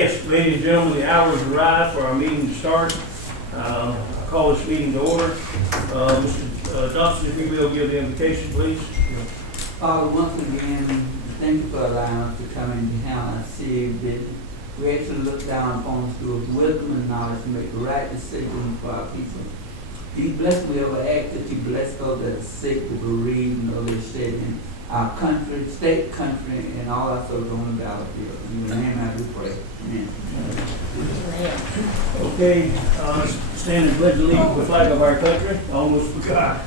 Yes, ladies and gentlemen, the hour has arrived for our meeting to start. I call this meeting to order. Mr. Johnson, if you will, give the invocation, please. Father, once again, thank you for allowing us to come in behind and see that we actually look down upon us with wisdom and knowledge to make the right decisions for our people. You bless me over act that you bless those that are sick, the bereaved, and others sick in our country, state, country, and all our soldiers on the battlefield. In the name I do pray. Amen. Okay, stand and pledge allegiance to the flag of our country. I almost forgot.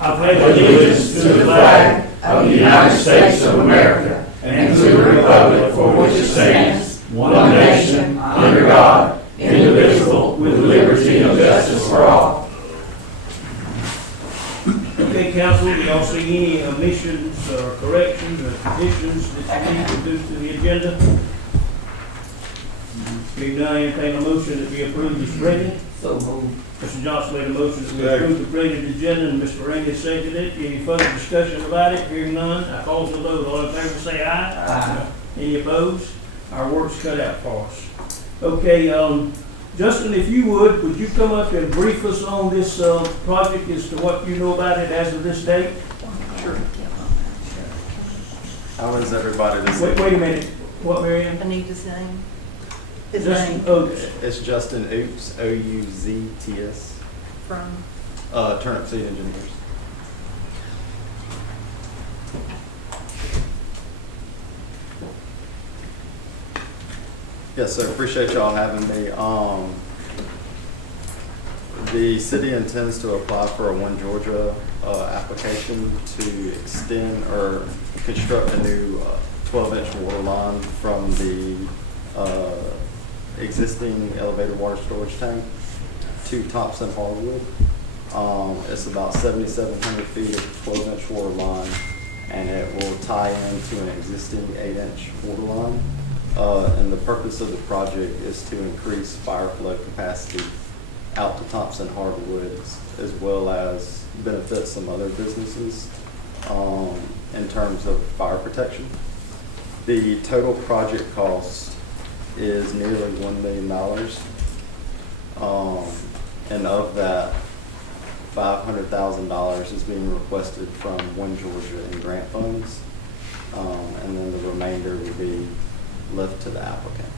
I pledge Allegiance to the flag of the United States of America and to the republic for which it stands, one nation, under God, indivisible, with liberty and justice for all. Okay, council, do y'all see any omissions or corrections or additions that you need to do to the agenda? Being done, entertain a motion that we approve this reading. So moved. Mr. Johnson made a motion that we approve the graded agenda, and Mr. Rankin seconded it. Any further discussion about it? Hearing none, I call for the vote. All in favor say aye. Aye. Any opposed? Our work's cut out for us. Okay, Justin, if you would you come up and brief us on this project as to what you know about it as of this date? Sure. How is everybody this Wait evening? a minute. What, Marianne? Anita's name. His Justin name Oaks. It's Justin Ouzts, O-U-Z-T-S, from, Turnip Seed Engineers. Yes, sir. Appreciate y'all having me. The city intends to apply for a One Georgia application to extend or construct a new 12-inch water line from the existing elevated water storage tank to Thompson Hardwood. It's about 7,700 feet of 12-inch water line, and it will tie into an existing 8-inch water line. And the purpose of the project is to increase fire flow capacity out to Thompson Hardwood, as well as benefit some other businesses in terms of fire protection. The total project cost is nearly $1 million. And of that, $500,000 is being requested from One Georgia in grant funds. And then the remainder will be left to the applicant.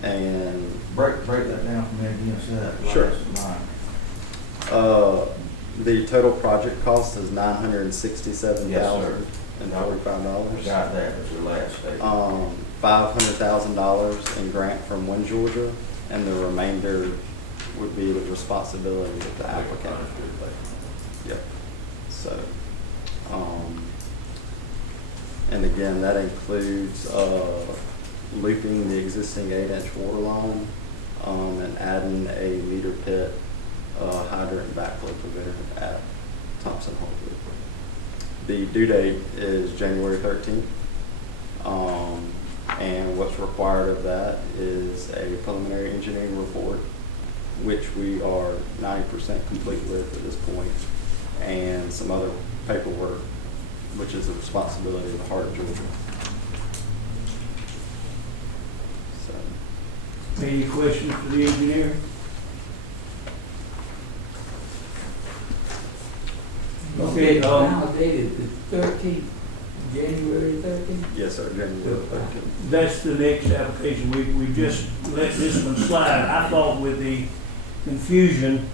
And Break that down for me again, say that. Sure. Line. the total project cost is $967,045. I got that, was your last statement. $500,000 in grant from One Georgia, and the remainder would be the responsibility of the applicant. Yep. So, and again, that includes looping the existing 8-inch water line and adding a meter pit hydrant backflow preventer at Thompson Hardwood. The due date is January 13th. And what's required of that is a preliminary engineering report, which we are 90% complete with at this point, and some other paperwork, which is the responsibility of the Heart of Georgia. So, Any questions for the engineer? Okay, Now dated the 13th, January 13th. yes, sir, January 13th. that's the next application. We just let this one slide. I thought with the confusion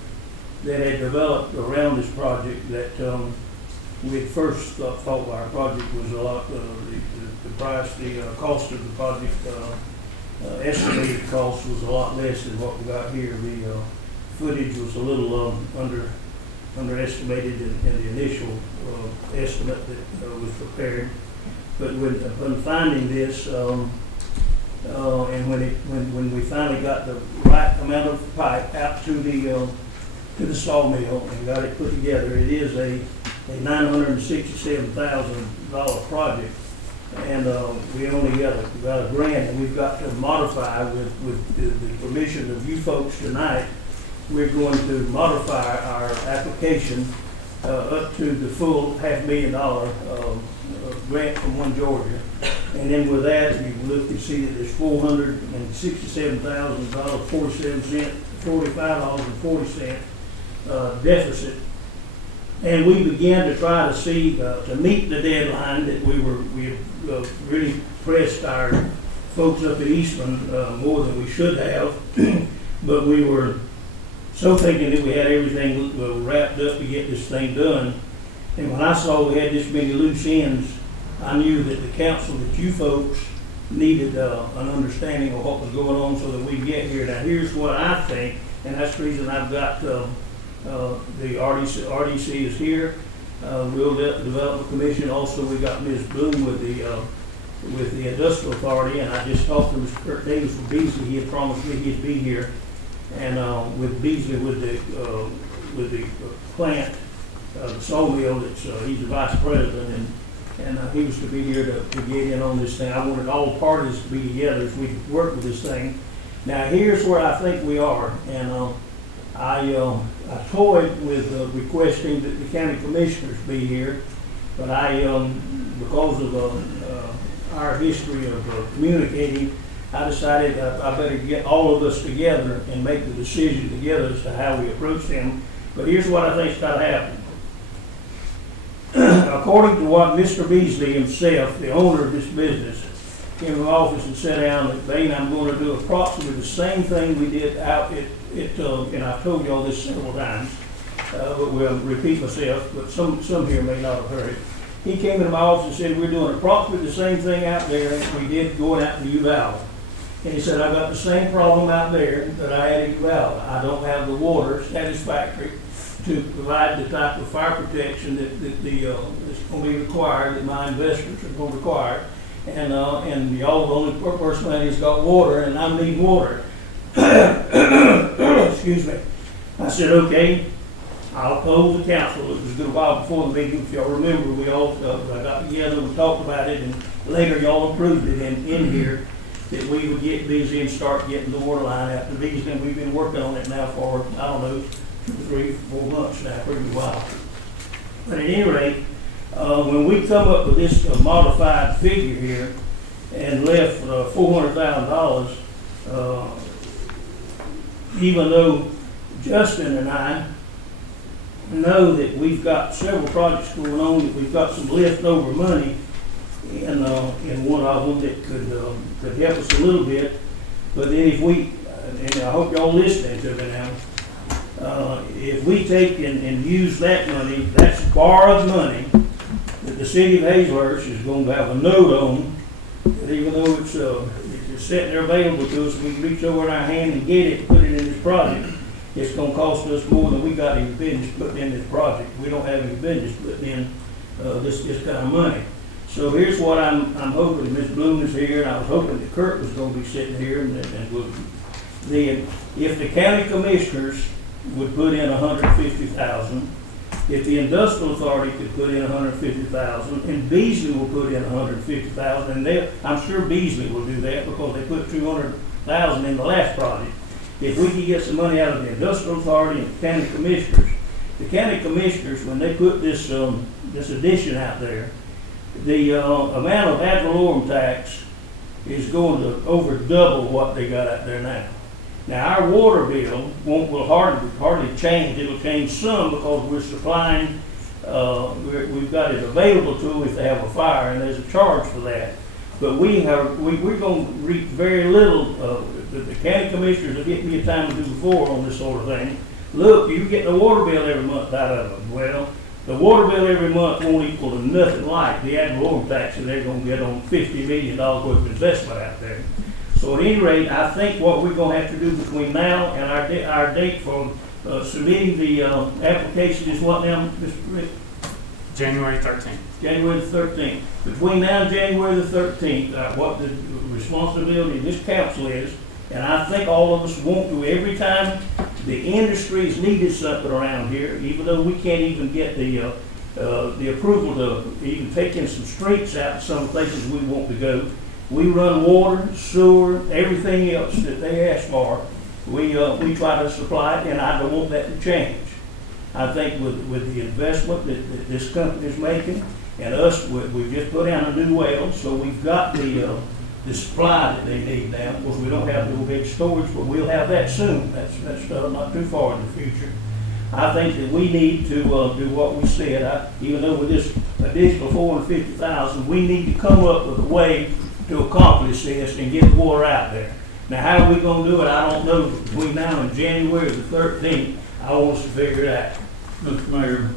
that had developed around this project that we at first thought our project was a lot, the price, the cost of the project, estimated cost was a lot less than what we got here. The footage was a little underestimated in the initial estimate that was prepared. But when finding this, and when we finally got the right amount of pipe out to the sawmill and got it put together, it is a $967,000 project, and we only got a grant, and we've got to modify with the permission of you folks tonight. We're going to modify our application up to the full $500,000 grant from One Georgia And then with that, you can look and see that there's $467,000, 45.40 deficit. And we began to try to see, to meet the deadline that we had really pressed our folks up at Eastman more than we should have. But we were so thinking that we had everything wrapped up to get this thing done. And when I saw we had this many loose ends, I knew that the council, that you folks needed an understanding of what was going on so that we could get here. Now, here's what I think, and that's the reason I've got the RDC is here. Rural Development Commission. Also, we got Ms. Bloom with the Industrial Authority, and I just talked to Mr. Kurt Davis from Beasley. He had promised me he'd be here, and with Beasley with the plant, the sawmill. He's the vice president, and he was to be here to get in on this thing. I wanted all parties to be together as we work with this thing. Now, here's where I think we are, and I toyed with requesting that the county commissioners be here, but because of our history of communicating, I decided I better get all of us together and make the decision together as to how we approach them. But here's what I think's got to happen. According to what Mr. Beasley himself, the owner of this business, came to the office and sat down and said, I'm going to do approximately the same thing we did out at and I've told you all this several times, but we'll repeat myself, but some here may not have heard it. He came into my office and said, we're doing approximately the same thing out there as we did going out to Uvalde. And he said, I've got the same problem out there that I had in Uvalde. I don't have the water satisfactory to provide the type of fire protection that's going to be required, that my investors are going to require. And y'all the only person that has got water, and I need water. Excuse me. I said, okay, I'll close the council. It was a good while before the meeting. If y'all remember, we all got together and talked about it, and later y'all approved it in here that we would get busy and start getting the water line out to these. And we've been working on it now for, I don't know, 2, 3, 4 months now, pretty while. But at any rate, when we come up with this modified figure here and left $400,000, even though Justin and I know that we've got several projects going on, that we've got some leftover money in one of them that could help us a little bit. But then if we, and I hope y'all listening to me now, if we take and use that money, that's borrowed money that the city of Hazlehurst is going to have a note on, that even though it's sitting there available to us, we can reach over in our hand and get it, put it in this project. It's going to cost us more than we got any business putting in this project. We don't have any business putting in this kind of money. So here's what I'm hoping. Ms. Bloom is here, and I was hoping that Kurt was going to be sitting here, and if the county commissioners would put in $150,000, if the industrial authority could put in $150,000, and Beasley will put in $150,000, and I'm sure Beasley will do that because they put $200,000 in the last project. If we could get some money out of the industrial authority and the county commissioners, when they put this addition out there, the amount of ad valorem tax is going to over double what they got out there now. Now, our water bill will hardly change. It'll change some because we're supplying, we've got it available to them if they have a fire, and there's a charge for that. But we're going to reap very little. The county commissioners have given me a time to do before on this sort of thing. Look, you get the water bill every month out of them. Well, the water bill every month won't equal to nothing like the ad valorem tax that they're going to get on $50 million worth of investment out there. So at any rate, I think what we're going to have to do between now and our date for submitting the application is what now, Mr. Rick? January 13th. January the 13th. Between now and January the 13th, what the responsibility of this council is, and I think all of us want to, every time the industry's needed something around here, even though we can't even get the approval to even take in some streets out to some places we want to go. We run water, sewer, everything else that they ask for. We try to supply it, and I don't want that to change. I think with the investment that this company is making, And us, we just put in a new well, so we've got the supply that they need now. Of course, we don't have no big storage, but we'll have that soon. That's not too far in the future. I think that we need to do what we said. Even though with this additional $450,000, we need to come up with a way to accomplish this and get the water out there. Now, how are we gonna do it? I don't know. Between now and January the 13th, I want us to figure it out. Mr. Mayor,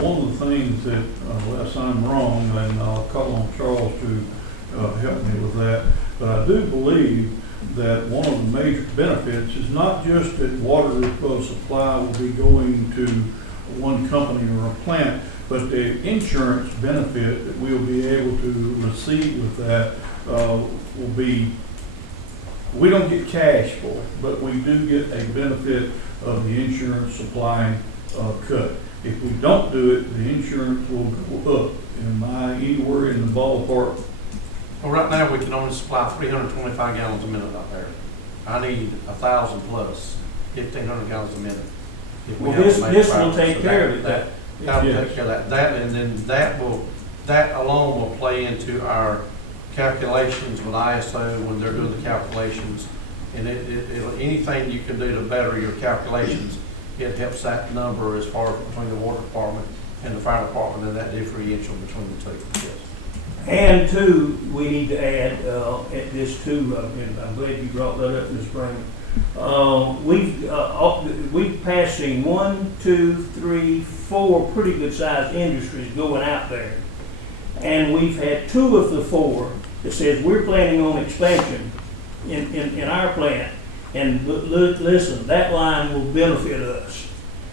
one of the things that, unless I'm wrong, and I'll call on Charles to help me with that, but I do believe that one of the major benefits is not just that water supply will be going to one company or a plant, but the insurance benefit that we'll be able to receive with that will be, we don't get cash for it, but we do get a benefit of the insurance supplying cut. If we don't do it, the insurance will go up. Am I anywhere in the ballpark? Well, right now, we can only supply 325 gallons a minute out there. I need 1,000 plus, 1,500 gallons a minute. If we Well, have this to make will five. take So care of it. That'll take care of that. That, and then that alone will play into our calculations with ISO when they're doing the calculations. And anything you can do to better your calculations, it helps that number as far as between the water department and the fire department and that differential between the two. Yes. And two, we need to add, at this too, and I'm glad you brought that up, Ms. Brandon. We've passed seen 1, 2, 3, 4 pretty good sized industries going out there. And we've had 2 of the 4 that says we're planning on expansion in our plant. And listen, that line will benefit us.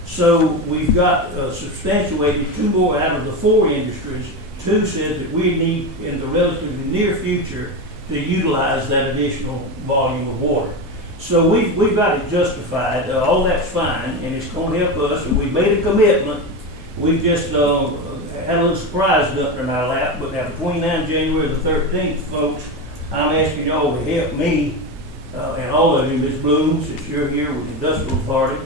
So we've got substantiated 2 more out of the 4 industries. 2 says that we need in the relatively near future to utilize that additional volume of water. So we've got it justified. All that's fine, and it's going to help us. And we made a commitment. We've just had a little surprise dumped in our lap. But now between now and January the 13th, folks, I'm asking y'all to help me and all of you, Ms. Bloom, since you're here with the Industrial Authority.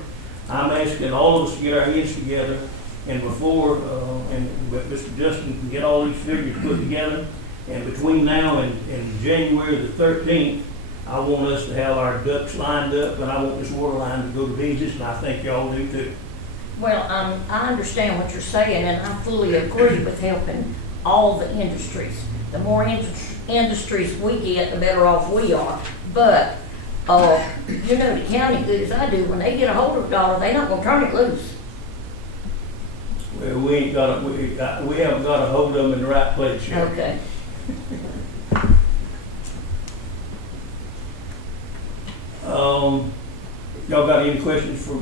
I'm asking all of us to get our heads together. And before, Mr. Justin can get all these figures put together, and between now and January the 13th, I want us to have our ducks lined up, and I want this water line to go to Beasley's, and I think y'all do too. Well, I understand what you're saying, and I fully agree with helping all the industries. The more industries we get, the better off we are. But, you know, the county, good as I do, when they get a hold of a dollar, they're not gonna turn it loose. Well, we haven't got a hold of them in the right place yet. Okay. Y'all got any questions for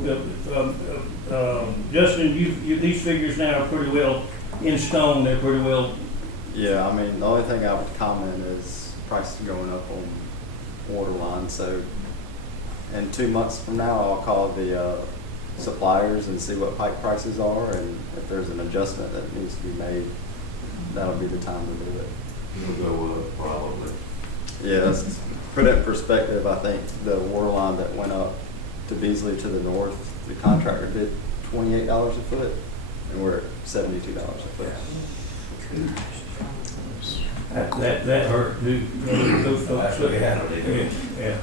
Justin? These figures now are pretty well in stone. They're pretty well. Yeah, I mean, the only thing I would comment is prices going up on water lines. So in 2 months from now, I'll call the suppliers and see what pipe prices are, and if there's an adjustment that needs to be made, that'll be the time to do it. You'll go with it, probably. Yes, put it in perspective, I think the water line that went up to Beasley to the north, the contractor bid $28 a foot, and we're at $72 a foot. That hurt too. Those folks. Actually, yeah, they do. Yeah.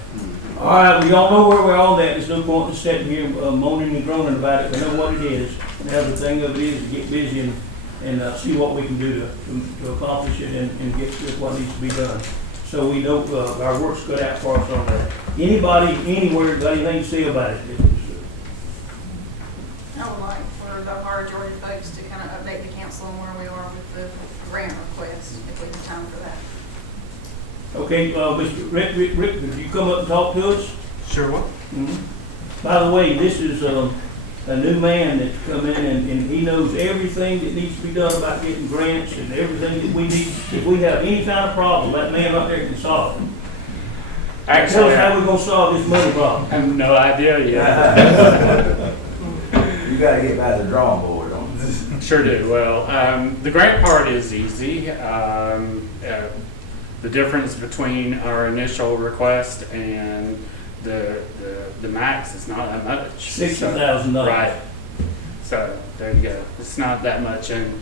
All right, we all know where we're all at. There's no point in sitting here moaning and groaning about it. We know what it is. Now the thing of it is to get busy and see what we can do to accomplish it and get to what needs to be done. So we know our work's cut out for us on that. Anybody, anywhere, got anything to say about it? I would like for the Hard Georgia folks to kind of update the council on where we are with the grant request, if we have time for that. Okay, Mr. Rick, could you come up and talk to us? Sure will. Mm-hmm. By the way, this is a new man that's come in and he knows everything that needs to be done about getting grants and everything that we need. If we have any kind of problem, that man right there can solve it. Tell Actually, us how we're gonna solve this money problem. I have no idea yet. You gotta get by the drawing board on this. Sure do. Well, the grant part is easy. The difference between our initial request and the max is not that much. $60,000. Right. So there you go. It's not that much, and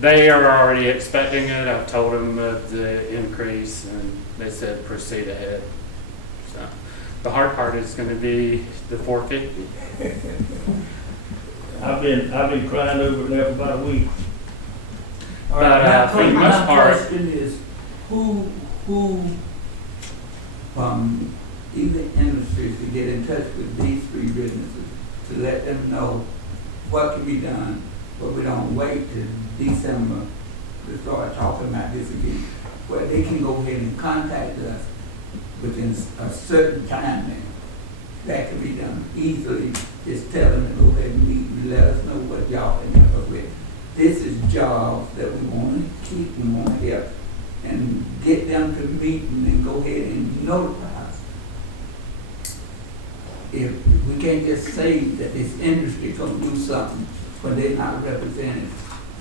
They are already expecting it. I've told them of the increase and they said proceed ahead. So the hard part is gonna be the 450. I've been crying over it now for about a week. All But, right, for the my most part- question is, who from either industries to get in touch with these three businesses to let them know what can be done, but we don't wait till December to start talking about this again. Well, they can go ahead and contact us within a certain time now. That can be done easily. Just tell them to go ahead and meet and let us know what y'all can help us with. This is jobs that we want to keep and want to help, and get them to meet and go ahead and notify us. If we can't just say that this industry gonna do something when they're not represented,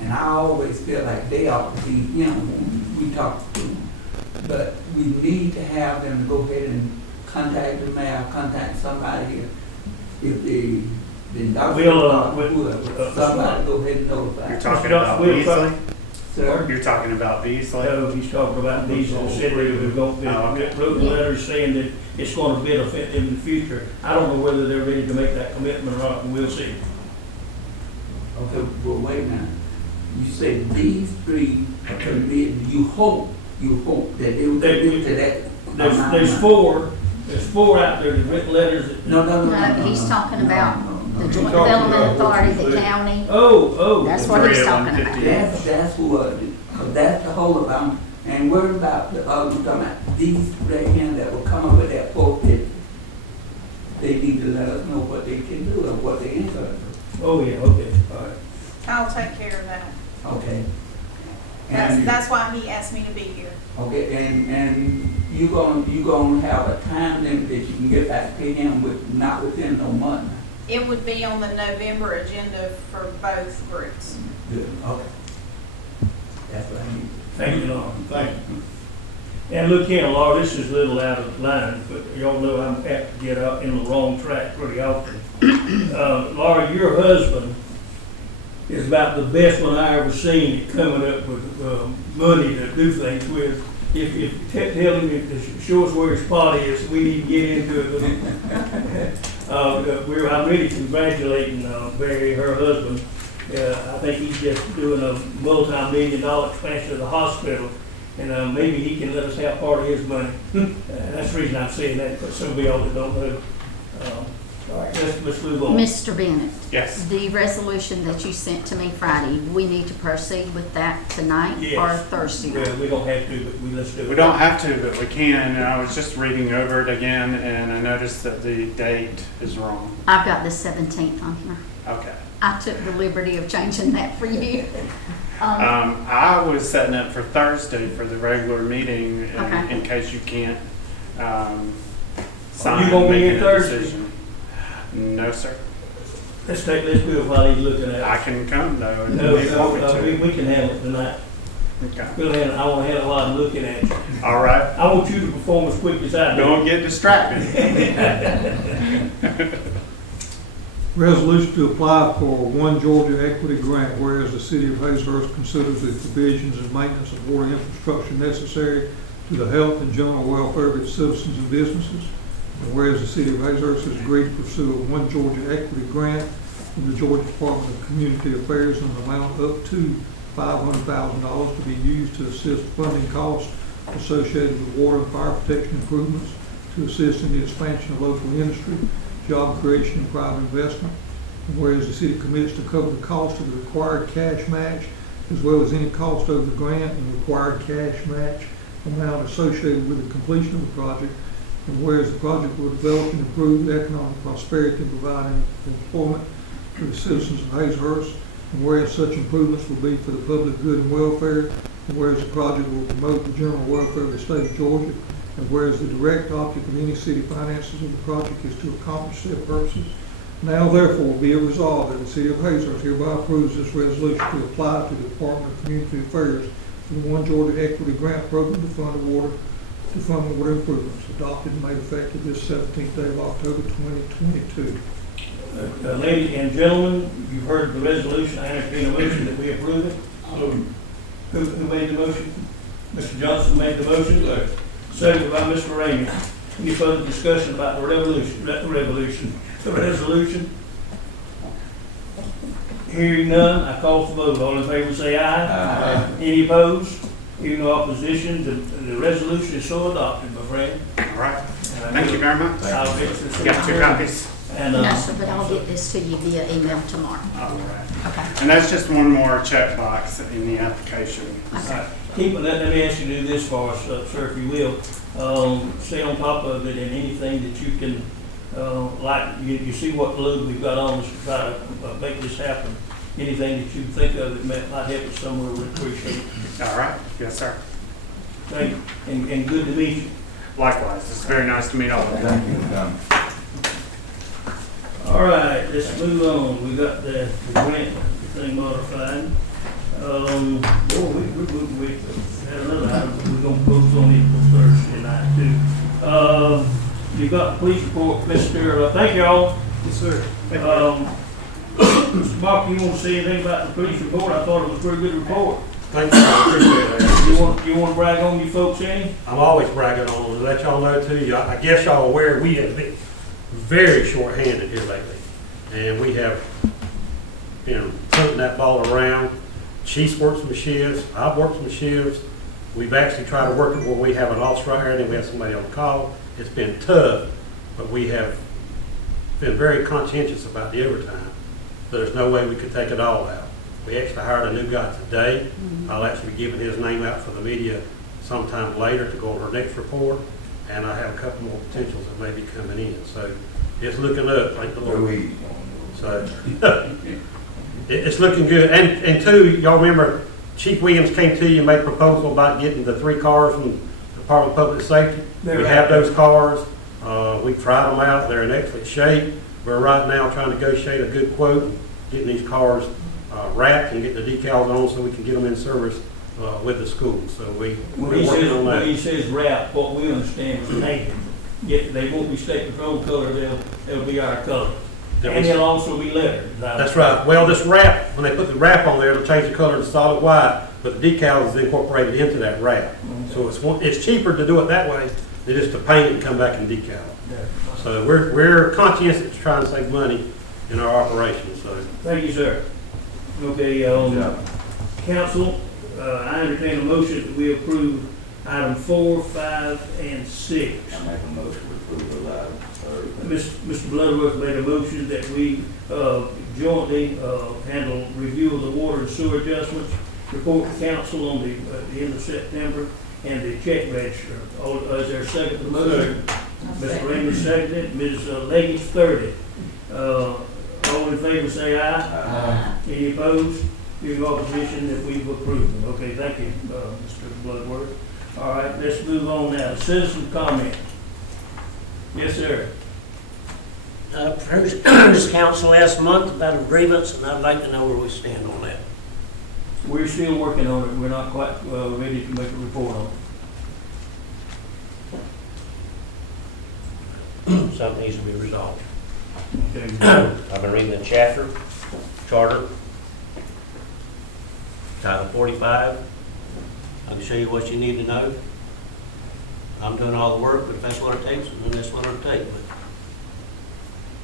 and I always feel like they ought to be, when we talk to them. But we need to have them go ahead and contact the mayor, contact somebody here. If the somebody go ahead and notify. You're talking Mr. about We'll Beasley? Sir? You're talking about Beasley? No, he's talking about these that said they were going to wrote letters saying that it's going to benefit them in the future. I don't know whether they're ready to make that commitment or not, and we'll see. Okay, well, wait now. You said these three are committed, you hope that they will commit to that. There's four out there that written letters. That, No, He's talking about the He's Joint talking Development about Authority, what the they- county. Oh. That's what he's talking about. 30158. That's what, cause that's the whole about, and worry about the other, we're talking about these right here that will come up with that 450. They need to let us know what they can do and what they ain't gonna do. Oh, yeah, okay, all right. I'll take care of that. Okay? That's why he asked me to be here. Okay, and you gonna have a time limit that you can get back to him with, not within no month. It would be on the November agenda for both groups. Good, okay. That's what I need. Thank you, Laura. Thank you. And look here, Laura, this is a little out of line, but y'all know I'm apt to get out in the wrong track pretty often. Laura, your husband is about the best one I ever seen at coming up with money to do things with. If tell him to show us where his pot is, we need to get into it. I'm really congratulating Barry, her husband. I think he's just doing a multi-million-dollar expansion of the hospital, and maybe he can let us have part of his money. That's the reason I'm saying that, because some of y'all that don't know. All right, let's move on. Mr. Bennett, Yes. the resolution that you sent to me Friday, we need to proceed with that tonight or Yes. Thursday night? Well, we don't have to, but let's do it. We don't have to, but we can. And I was just reading over it again and I noticed that the date is wrong. I've got the 17th on here. Okay. I took the liberty of changing that for you. I was setting up for Thursday for the regular meeting Okay. in case you can't You gonna be make in a Thursday? decision. No, sir. Let's do it while he's looking at I it. can come though. if No, you want me to. we can handle it tonight. Okay. We'll handle it. I want to handle it while I'm looking at you. All right. I want you to perform as quick as I do. Don't get distracted. Resolution to apply for One Georgia Equity Grant, whereas the city of Hazlehurst considers the provisions and maintenance of water infrastructure necessary to the health and general welfare of its citizens and businesses. And whereas the city of Hazlehurst has agreed to pursue a One Georgia Equity Grant from the Georgia Department of Community Affairs in an amount up to $500,000 to be used to assist funding costs associated with water and fire protection improvements, to assist in the expansion of local industry, job creation, and private investment. And whereas the city commits to cover the cost of the required cash match, as well as any cost over the grant and required cash match amount associated with the completion of the project. And whereas the project will develop and improve economic prosperity and provide employment for the citizens of Hazlehurst. And whereas such improvements will be for the public good and welfare. And whereas the project will promote the general welfare of the state of Georgia. And whereas the direct object of any city finances of the project is to accomplish said purposes. Now therefore be it resolved that the city of Hazlehurst hereby approves this resolution to apply to the Department of Community Affairs for the One Georgia Equity Grant Program to fund water improvements, adopted and made effective this 17th day of October 2022. Ladies and gentlemen, you've heard the resolution. I entertain a motion that we approve it. Who made the motion? Mr. Johnson made the motion, seconded by Mr. Raymond. Any further discussion about the resolution? Hearing none, I call for vote. All in favor say aye. Aye. Any opposed? Hearing no opposition, the resolution is so adopted, my friend. All right. Thank you very much. I'll fix this. Got 2 copies. And, No, sir, but I'll get this to you via email tomorrow. All right. Okay. And that's just one more checkbox in the application. Okay. let me ask you to do this for us, sir, if you will. Stay on top of it and anything that you can, like, you see what load we've got on us to try to make this happen. Anything that you think of that might help us somewhere, we appreciate it. All right. Yes, sir. Thank you, and good to meet you. Likewise. It's very nice to meet all of you. Thank you for coming. All right, let's move on. We got the grant thing modified. We had another item, we're gonna post on it Thursday night too. You got the police report, Mr. Thank you all. Yes, sir. Mr. Bach, you want to say anything about the police report? I thought it was a pretty good report. Thank you, I appreciate that. You want to brag on you folks any? I'm always bragging on them, to let y'all know too. I guess y'all aware, we have been very short-handed here lately. And we have been putting that ball around. Chief's worked some shifts, I've worked some shifts. We've actually tried to work it where we have an officer right here, then we have somebody on the call. It's been tough, but we have been very conscientious about the overtime. There's no way we could take it all out. We actually hired a new guy today. I'll actually be giving his name out for the media sometime later to go on our next report. And I have a couple more potentials that may be coming in. So it's looking up, thank the Lord. So it's looking good. And two, y'all remember Chief Williams came to you and made a proposal about getting the 3 cars from the Department of Public Safety. We have those cars. We've tried them out. They're in excellent shape. We're right now trying to negotiate a good quote, getting these cars wrapped and getting the decals on so we can get them in service with the school. So we're working on that. When he says wrap, what we understand is painted. Yet they won't be state patrol color, they'll be our color. And they'll also be lettered. That's right. Well, this wrap, when they put the wrap on there, it'll change the color to solid white, but the decal is incorporated into that wrap. So it's cheaper to do it that way than just to paint it and come back and decal. So we're conscientious trying to save money in our operations. So thank you, sir. Okay, council, I entertain a motion that we approve item 4, 5, and 6. I make a motion to approve the item. Mr. Bloodworth made a motion that we jointly handle review of the water and sewer adjustments, report to council on the end of September, and the check register. Is there a second to the motion? Mr. Raymond seconded, Ms. Legge 30. All in favor say aye. Aye. Any opposed? Hearing opposition that we've approved them. Okay, thank you, Mr. Bloodworth. All right, let's move on now. Citizen comment. Yes, sir. Approached this council last month about a grievance, and I'd like to know where we stand on that. We're still working on it. We're not quite ready to make a report on it. Something needs to be resolved. Okay. I've been reading the chapter, charter, Title 45. I can show you what you need to know. I'm doing all the work, but if that's what it takes, then that's what it'll take. But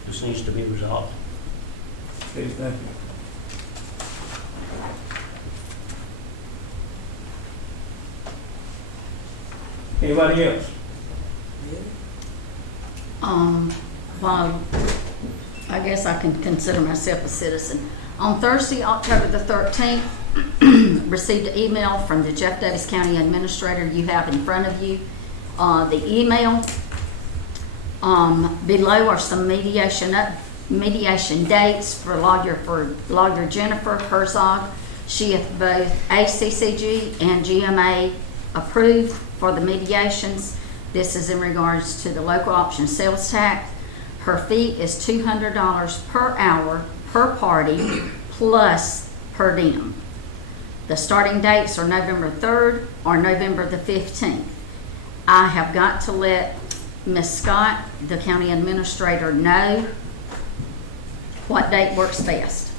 this needs to be resolved. Okay, thank you. Anybody else? Well, I guess I can consider myself a citizen. On Thursday, October the 13th, received an email from the Jeff Davis County Administrator you have in front of you. The email below are some mediation dates for lawyer Jennifer Herzog. She hath both ACCG and GMA approved for the mediations. This is in regards to the local option sales tax. Her fee is $200 per hour per party plus per diem. The starting dates are November 3rd or November the 15th. I have got to let Ms. Scott, the county administrator, know what date works best.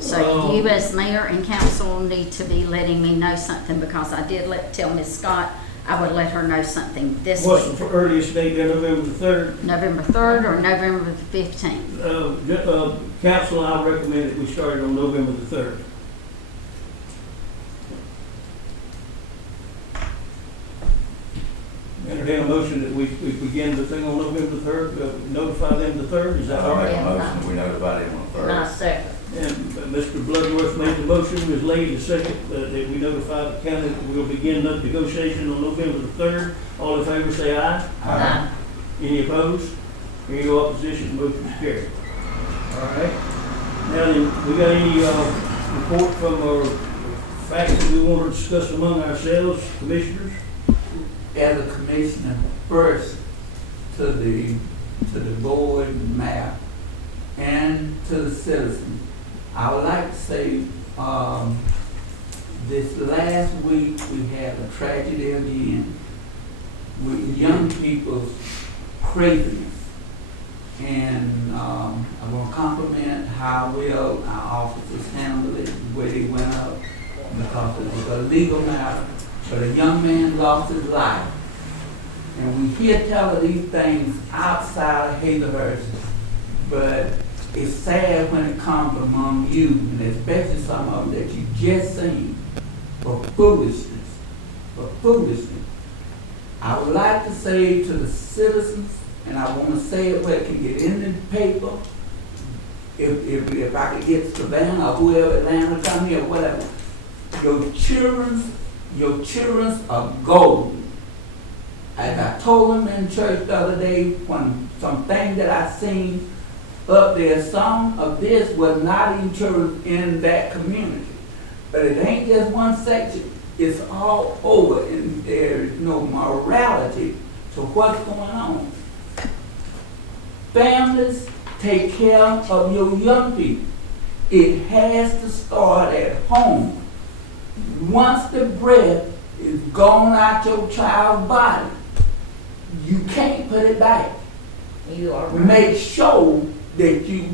So you as mayor and council need to be letting me know something, because I did tell Ms. Scott I would let her know something this What's week. the earliest date there, November the 3rd? November 3rd or November the 15th. Council, I recommend that we start it on November the 3rd. Entertain a motion that we begin the thing on November the 3rd, notify them the 3rd, is that all I'll make right? a motion that we notify them on the My third. second. And Mr. Bloodworth made the motion, Ms. Lady the second, that we notify the county that we'll begin the negotiation on November the 3rd. All in favor say aye. Aye. Any opposed? Any opposition? Motion is carried. All right. Now then, we got any report from our facts that we want to discuss among ourselves, commissioners? As a commissioner, first to the board, mayor, and to the citizens, I would like to say, this last week we had a tragedy again with young people's craziness. And I want to compliment how well our officers handled it, where they went up, because it was a legal matter. But a young man lost his life. And we hear tell of these things outside of Hazelhurst, but it's sad when it comes among you, and especially some of them that you just seen, for foolishness, for foolishness. I would like to say to the citizens, and I want to say it where it can get in the paper, if I could get Savannah or whoever, Atlanta, come here, whatever, your children are golden. As I told them in church the other day, when some things that I seen up there, some of this was not even children in that community. But it ain't just one section, it's all over, and there is no morality to what's going on. Families, take care of your young people. It has to start at home. Once the breath is gone out your child's body, you can't put it back. You are right. Make sure that you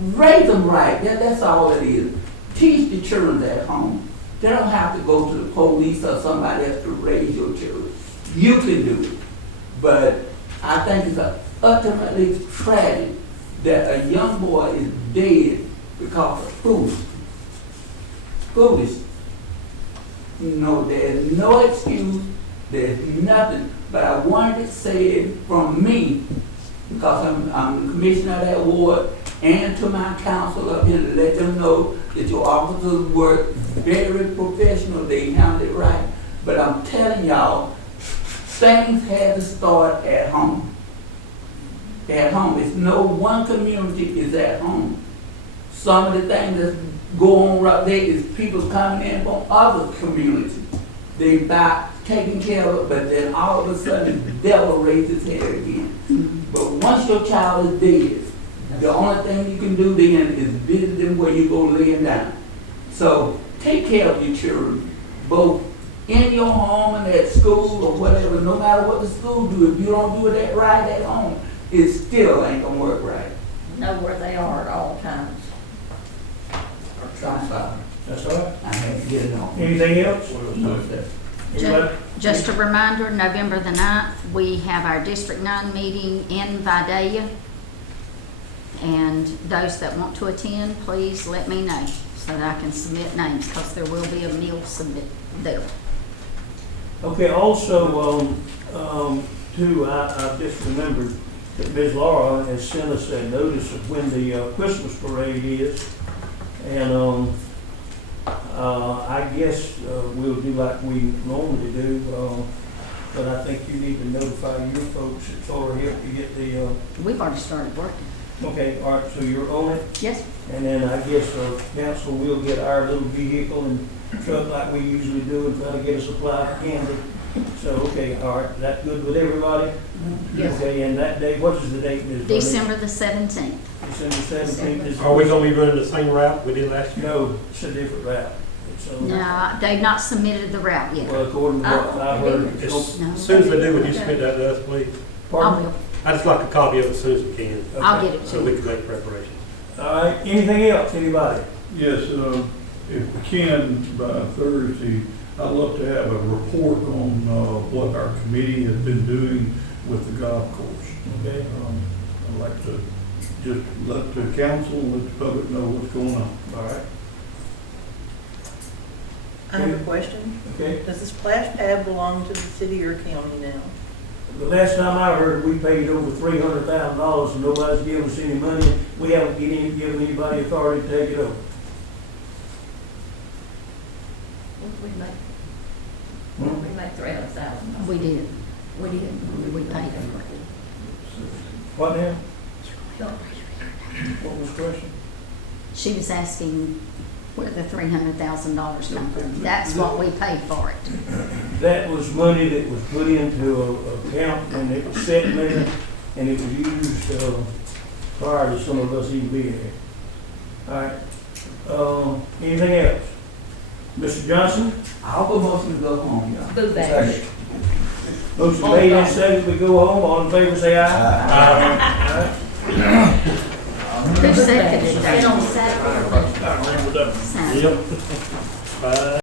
raise them right. That's all it is. Teach the children at home. They don't have to go to the police or somebody else to raise your children. You can do it. But I think it's ultimately tragic that a young boy is dead because of foolishness. Foolishness. No, there's no excuse. There's nothing. But I wanted to say it from me, because I'm the commissioner of that ward, and to my council up here to let them know that your officers work very professional. They handle it right. But I'm telling y'all, things had to start at home. At home. It's no one community is at home. Some of the things that go on right there is people coming in from other communities. They back taking care of it, but then all of a sudden the devil raises his head again. But once your child is dead, the only thing you can do then is visit them where you go laying down. So take care of your children, both in your home and at school or whatever. No matter what the school do, if you don't do it right at home, it still ain't gonna work right. Know where they are at all times. So I'm sorry. That's all right. I had to get it on. Anything else? No, sir. Anybody? Just a reminder, November the 9th, we have our District 9 meeting in Vidalia. And those that want to attend, please let me know so that I can submit names, because there will be a meal submit there. Okay, also, too, I just remembered that Ms. Laura has sent us a notice of when the Christmas parade is. And I guess we'll do like we normally do, but I think you need to notify your folks. It's already help you get the, We've already started working. okay, all right, so you're on it? Yes, And then I guess council will get our little vehicle and truck like we usually do and try to get a supply of candy. So, okay, all right, that's good with everybody? Yes. Okay, and that day, what is the date, Ms. Bernice? December the 17th. December 17th is. Are we gonna be running the same route we did last year? No, it's a different route. It's, No, they've not submitted the route yet. well, according to what I heard. As No. soon as they do, would you submit that to us, please? I Pardon? will. I'd just like a copy of it as soon as we can, I'll get it so to we you. can make preparations. All right, anything else, anybody? Yes, if we can, by Thursday, I'd love to have a report on what our committee has been doing with the golf course. Okay. I'd like to just let the council and let the public know what's going on. All right, I have a question. okay. Does the splash pad belong to the city or county now? The last time I heard, we paid over $300,000 and nobody's given us any money. We haven't given anybody authority to take it over. We made $300,000. We did, We did. we paid her. What now? What was the question? She was asking where the $300,000 come from. That's what we paid for it. That was money that was put into a account and it was sitting there and it was used prior to some of us even being here. All right. Anything else? Mr. Johnson? I'll go motion to go home, y'all. Boo bash. Motion made and seconded, we go home. All in favor, say aye. Aye. Who seconded that? And on Saturday. Sam. Yep.